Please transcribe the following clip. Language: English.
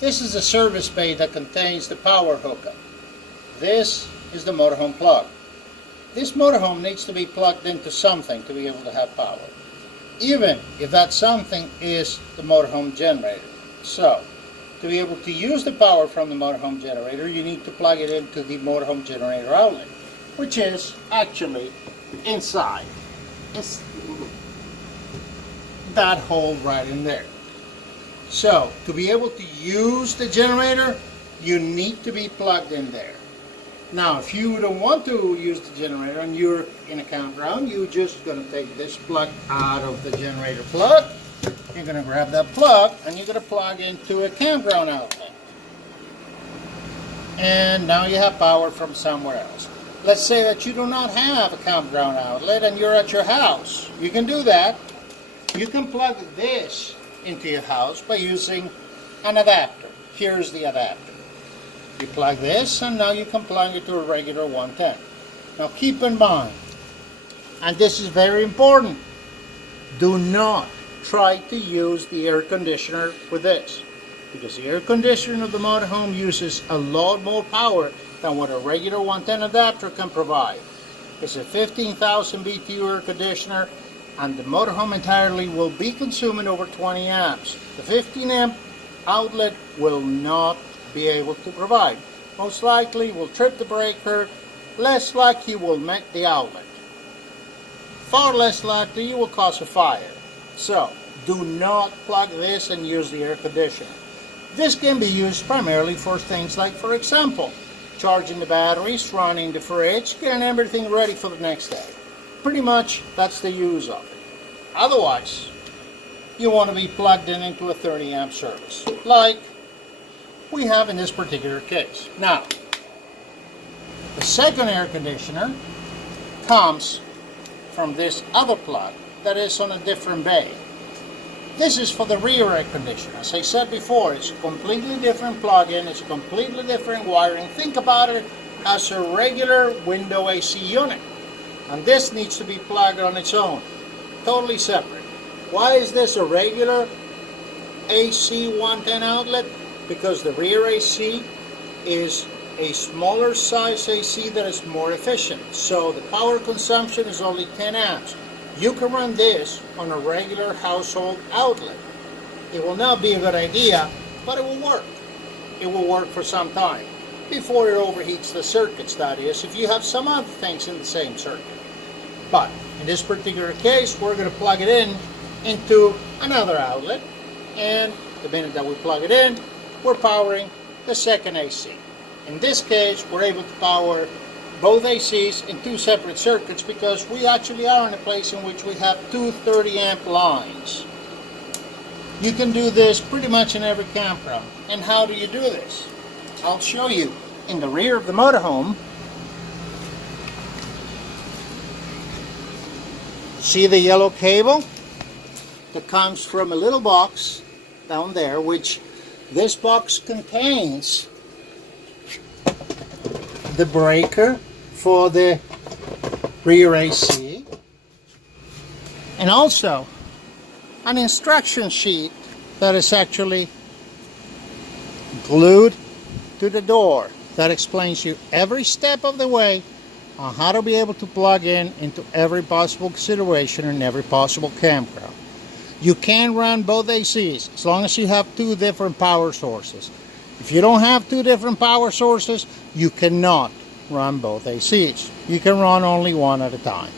This is a service bay that contains the power hookup. This is the motorhome plug. This motorhome needs to be plugged into something to be able to have power, even if that something is the motorhome generator. So, to be able to use the power from the motorhome generator, you need to plug it into the motorhome generator outlet, which is actually inside. It's that hole right in there. So, to be able to use the generator, you need to be plugged in there. Now, if you don't want to use the generator and you're in a campground, you're just going to take this plug out of the generator plug. You're going to grab that plug and you're going to plug into a campground outlet. And now you have power from somewhere else. Let's say that you do not have a campground outlet and you're at your house. You can do that. You can plug this into your house by using an adapter. Here's the adapter. You plug this and now you can plug it to a regular 110. Now keep in mind, and this is very important, do not try to use the air conditioner with this, because the air conditioner of the motorhome uses a lot more power than what a regular 110 adapter can provide. It's a 15,000 BTU air conditioner, and the motorhome entirely will be consuming over 20 amps. The 15 amp outlet will not be able to provide. Most likely will trip the breaker, less likely will melt the outlet. Far less likely you will cause a fire. So, do not plug this and use the air conditioner. This can be used primarily for things like, for example, charging the batteries, running the fridge, getting everything ready for the next day. Pretty much that's the use of it. Otherwise, you want to be plugged in into a 30 amp service, like we have in this particular case. Now, the second air conditioner comes from this other plug that is on a different bay. This is for the rear air conditioner. As I said before, it's a completely different plug-in, it's a completely different wiring. Think about it as a regular window AC unit. And this needs to be plugged on its own, totally separate. Why is this a regular AC 110 outlet? Because the rear AC is a smaller size AC that is more efficient. So the power consumption is only 10 amps. You can run this on a regular household outlet. It will not be a good idea, but it will work. It will work for some time before it overheats the circuits, that is, if you have some other things in the same circuit. But in this particular case, we're going to plug it in into another outlet, and the minute that we plug it in, we're powering the second AC. In this case, we're able to power both ACs in two separate circuits because we actually are in a place in which we have two 30 amp lines. You can do this pretty much in every campground. And how do you do this? I'll show you. In the rear of the motorhome, see the yellow cable that comes from a little box down there, which this box contains the breaker for the rear AC, and also an instruction sheet that is actually glued to the door that explains you every step of the way on how to be able to plug in into every possible situation in every possible campground. You can run both ACs as long as you have two different power sources. If you don't have two different power sources, you cannot run both ACs. You can run only one at a time.